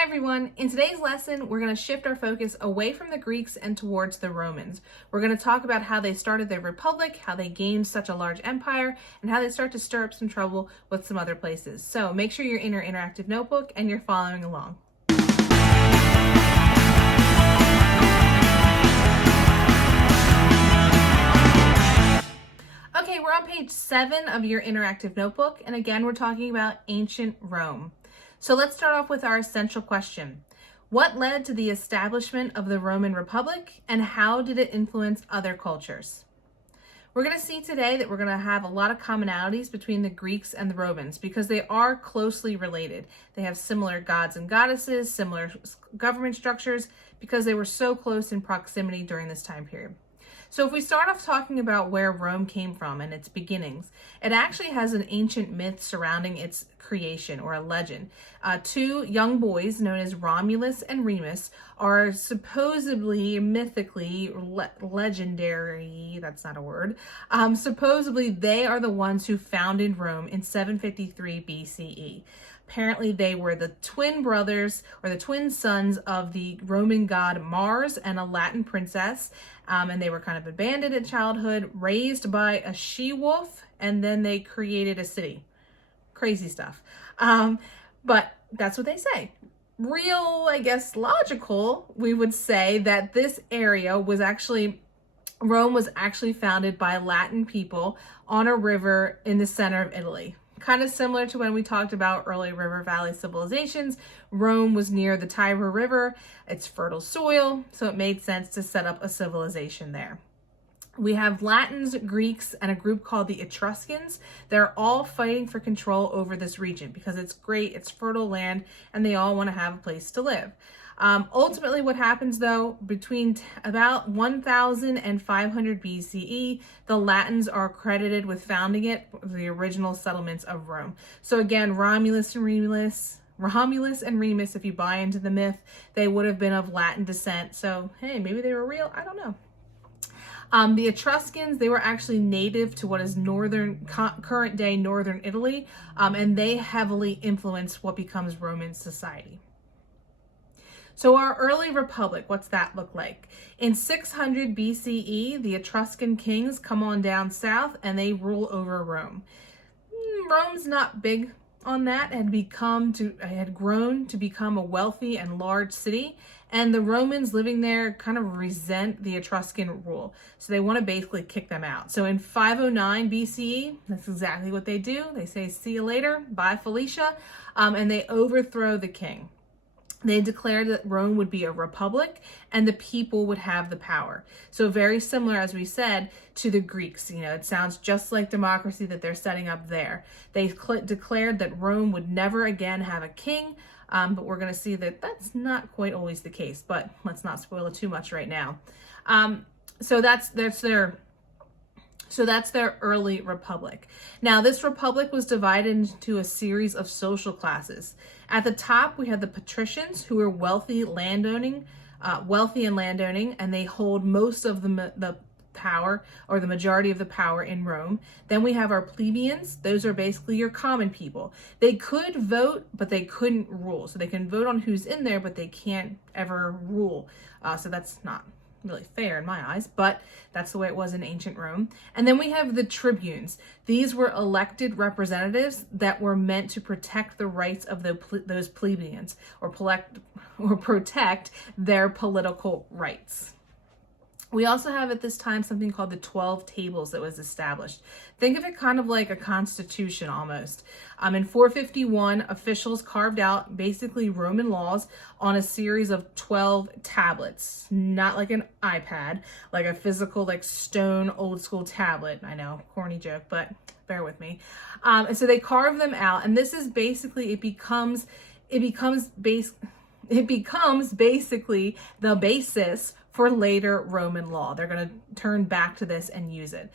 Hi everyone, in today's lesson we're going to shift our focus away from the Greeks and towards the Romans. We're going to talk about how they started their republic, how they gained such a large empire, and how they start to stir up some trouble with some other places. So make sure you're in your interactive notebook and you're following along. Okay, we're on page 7 of your interactive notebook, and again we're talking about ancient Rome. So let's start off with our essential question. What led to the establishment of the Roman Republic, and how did it influence other cultures? We're going to see today that we're going to have a lot of commonalities between the Greeks and the Romans because they are closely related. They have similar gods and goddesses, similar government structures, because they were so close in proximity during this time period. So if we start off talking about where Rome came from and its beginnings, it actually has an ancient myth surrounding its creation, or a legend. Two young boys known as Romulus and Remus are supposedly, mythically, legendary, that's not a word, supposedly they are the ones who founded Rome in 753 BCE. Apparently they were the twin brothers or the twin sons of the Roman god Mars and a Latin princess, and they were kind of abandoned in childhood, raised by a she-wolf, and then they created a city. Crazy stuff. But that's what they say. Real, I guess, logical, we would say that this area was actually, Rome was actually founded by Latin people on a river in the center of Italy. Kind of similar to when we talked about early river valley civilizations. Rome was near the Tiber River. It's fertile soil, so it made sense to set up a civilization there. We have Latins, Greeks, and a group called the Etruscans. They're all fighting for control over this region because it's great, it's fertile land, and they all want to have a place to live. Ultimately, what happens though, between about 1000 and 500 BCE, the Latins are credited with founding it, the original settlements of Rome. So again, Romulus and Remus, if you buy into the myth, they would have been of Latin descent. So hey, maybe they were real, I don't know. The Etruscans, they were actually native to what is current day northern Italy, and they heavily influenced what becomes Roman society. So our early republic, what's that look like? In 600 BCE, the Etruscan kings come on down south and they rule over Rome. Rome's not big on that, had grown to become a wealthy and large city, and the Romans living there kind of resent the Etruscan rule. So they want to basically kick them out. So in 509 BCE, that's exactly what they do. They say, see you later, bye Felicia, and they overthrow the king. They declared that Rome would be a republic and the people would have the power. So very similar, as we said, to the Greeks. You know, it sounds just like democracy that they're setting up there. They declared that Rome would never again have a king, but we're going to see that that's not quite always the case, but let's not spoil it too much right now. So that's their early republic. Now, this republic was divided into a series of social classes. At the top, we had the patricians, who were wealthy and landowning, and they hold most of the power, or the majority of the power in Rome. Then we have our plebeians. Those are basically your common people. They could vote, but they couldn't rule. So they can vote on who's in there, but they can't ever rule. So that's not really fair in my eyes, but that's the way it was in ancient Rome. And then we have the tribunes. These were elected representatives that were meant to protect the rights of those plebeians, or protect their political rights. We also have at this time something called the 12 Tables that was established. Think of it kind of like a constitution almost. In 451, officials carved out basically Roman laws on a series of 12 tablets, not like an iPad, like a physical, like stone, old school tablet. I know, corny joke, but bear with me. And so they carve them out, and this is basically, it becomes basically the basis for later Roman law. They're going to turn back to this and use it.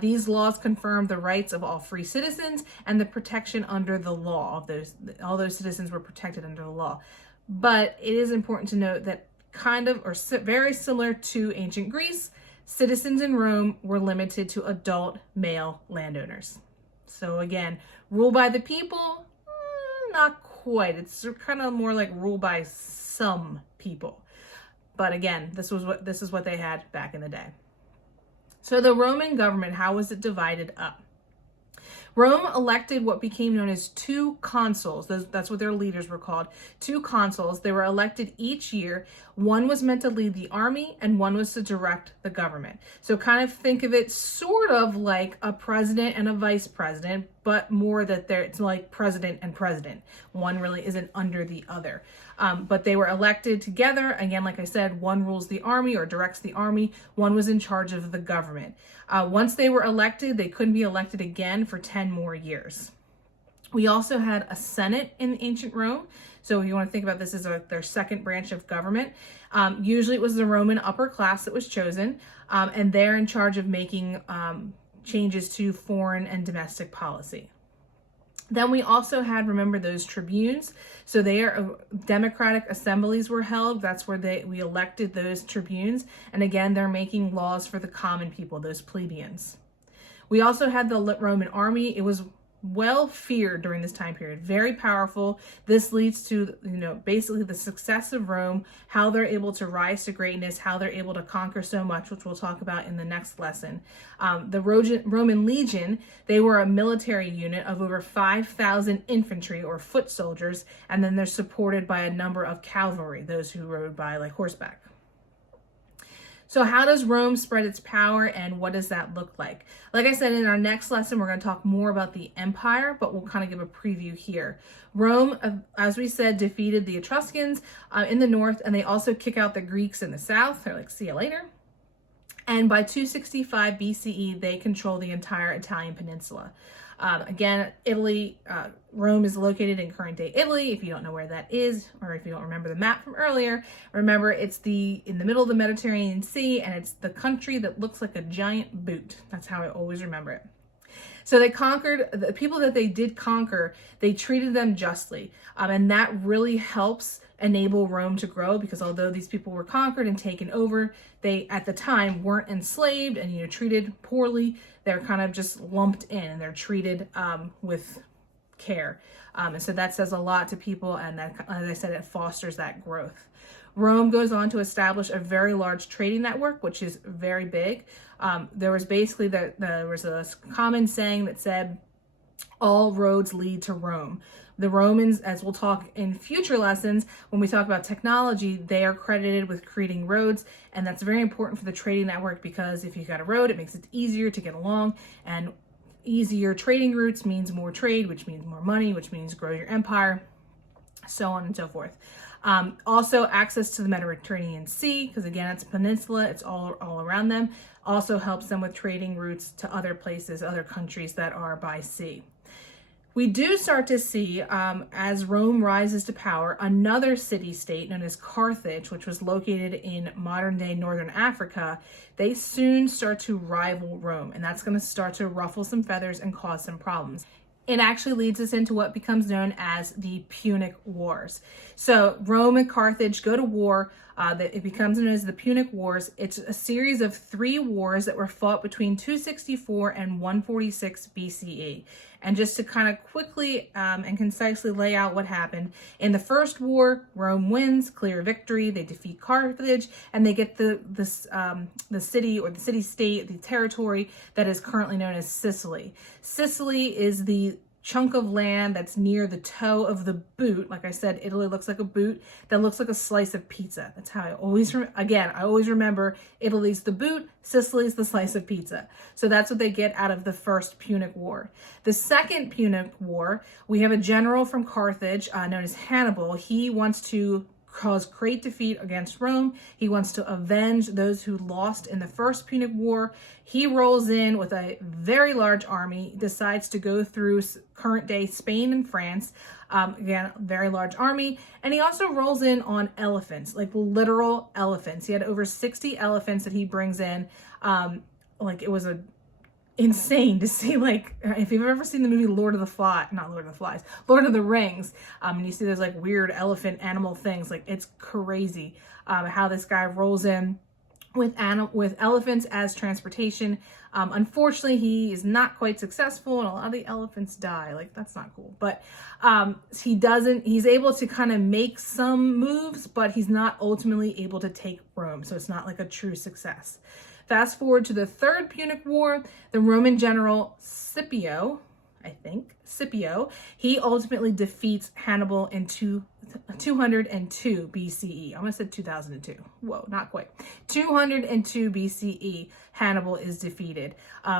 These laws confirm the rights of all free citizens and the protection under the law of all those citizens were protected under the law. But it is important to note that very similar to ancient Greece, citizens in Rome were limited to adult male landowners. So again, rule by the people, not quite. It's kind of more like ruled by some people. But again, this is what they had back in the day. So the Roman government, how was it divided up? Rome elected what became known as two consuls. That's what their leaders were called. Two consuls. They were elected each year. One was meant to lead the army and one was to direct the government. So kind of think of it sort of like a president and a vice president, but more that it's like president and president. One really isn't under the other. But they were elected together. Again, like I said, one rules the army or directs the army. One was in charge of the government. Once they were elected, they couldn't be elected again for 10 more years. We also had a Senate in ancient Rome. So if you want to think about this as their second branch of government, usually it was the Roman upper class that was chosen, and they're in charge of making changes to foreign and domestic policy. Then we also had, remember, those tribunes. So democratic assemblies were held. That's where we elected those tribunes. And again, they're making laws for the common people, those plebeians. We also had the Roman army. It was well feared during this time period, very powerful. This leads to, basically the success of Rome, how they're able to rise to greatness, how they're able to conquer so much, which we'll talk about in the next lesson. The Roman legion, they were a military unit of over 5,000 infantry or foot soldiers, and then they're supported by a number of cavalry, those who rode by like horseback. So how does Rome spread its power and what does that look like? Like I said, in our next lesson, we're going to talk more about the empire, but we'll kind of give a preview here. Rome, as we said, defeated the Etruscans in the north, and they also kick out the Greeks in the south. They're like, see you later. And by 265 BCE, they control the entire Italian peninsula. Again, Italy, Rome is located in current day Italy. If you don't know where that is, or if you don't remember the map from earlier, remember it's in the middle of the Mediterranean Sea, and it's the country that looks like a giant boot. That's how I always remember it. So they conquered, the people that they did conquer, they treated them justly. And that really helps enable Rome to grow, because although these people were conquered and taken over, they at the time weren't enslaved and treated poorly. They're kind of just lumped in and they're treated with care. And so that says a lot to people, and that, as I said, it fosters that growth. Rome goes on to establish a very large trading network, which is very big. There was basically there was a common saying that said, all roads lead to Rome. The Romans, as we'll talk in future lessons, when we talk about technology, they are credited with creating roads, and that's very important for the trading network, because if you've got a road, it makes it easier to get along, and easier trading routes means more trade, which means more money, which means grow your empire, so on and so forth. Also, access to the Mediterranean Sea, because again, it's a peninsula, it's all around them, also helps them with trading routes to other places, other countries that are by sea. We do start to see, as Rome rises to power, another city-state known as Carthage, which was located in modern-day northern Africa. They soon start to rival Rome, and that's going to start to ruffle some feathers and cause some problems. It actually leads us into what becomes known as the Punic Wars. So Rome and Carthage go to war. It becomes known as the Punic Wars. It's a series of 3 wars that were fought between 264 and 146 BCE. And just to kind of quickly and concisely lay out what happened, in the first war, Rome wins, clear victory. They defeat Carthage, and they get the city or the city-state, the territory that is currently known as Sicily. Sicily is the chunk of land that's near the toe of the boot. Like I said, Italy looks like a boot that looks like a slice of pizza. That's how I always, I always remember Italy's the boot, Sicily's the slice of pizza. So that's what they get out of the first Punic War. The second Punic War, we have a general from Carthage known as Hannibal. He wants to cause great defeat against Rome. He wants to avenge those who lost in the first Punic War. He rolls in with a very large army, decides to go through current day Spain and France. Again, very large army. And he also rolls in on elephants, like literal elephants. He had over 60 elephants that he brings in. Like it was insane to see, like, if you've ever seen the movie Lord of the Rings, and you see those like weird elephant animal things, like it's crazy how this guy rolls in with elephants as transportation. Unfortunately, he is not quite successful, and a lot of the elephants die. Like, that's not cool. But he's able to kind of make some moves, but he's not ultimately able to take Rome. So it's not like a true success. Fast forward to the Third Punic War, the Roman general Scipio, he ultimately defeats Hannibal in 202 BCE. I almost said 2002. Whoa, not quite. 202 BCE, Hannibal is defeated.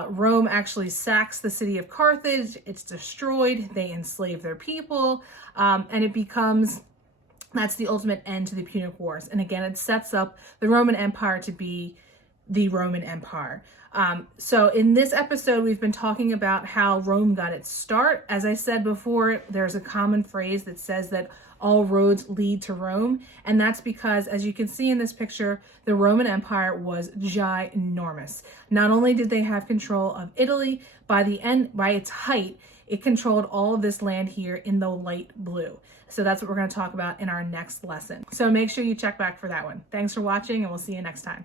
Rome actually sacks the city of Carthage. It's destroyed. They enslave their people, and that's the ultimate end to the Punic Wars. And again, it sets up the Roman Empire to be the Roman Empire. So in this episode, we've been talking about how Rome got its start. As I said before, there's a common phrase that says that all roads lead to Rome. And that's because, as you can see in this picture, the Roman Empire was ginormous. Not only did they have control of Italy, by its height, it controlled all of this land here in the light blue. So that's what we're going to talk about in our next lesson. So make sure you check back for that one. Thanks for watching, and we'll see you next time.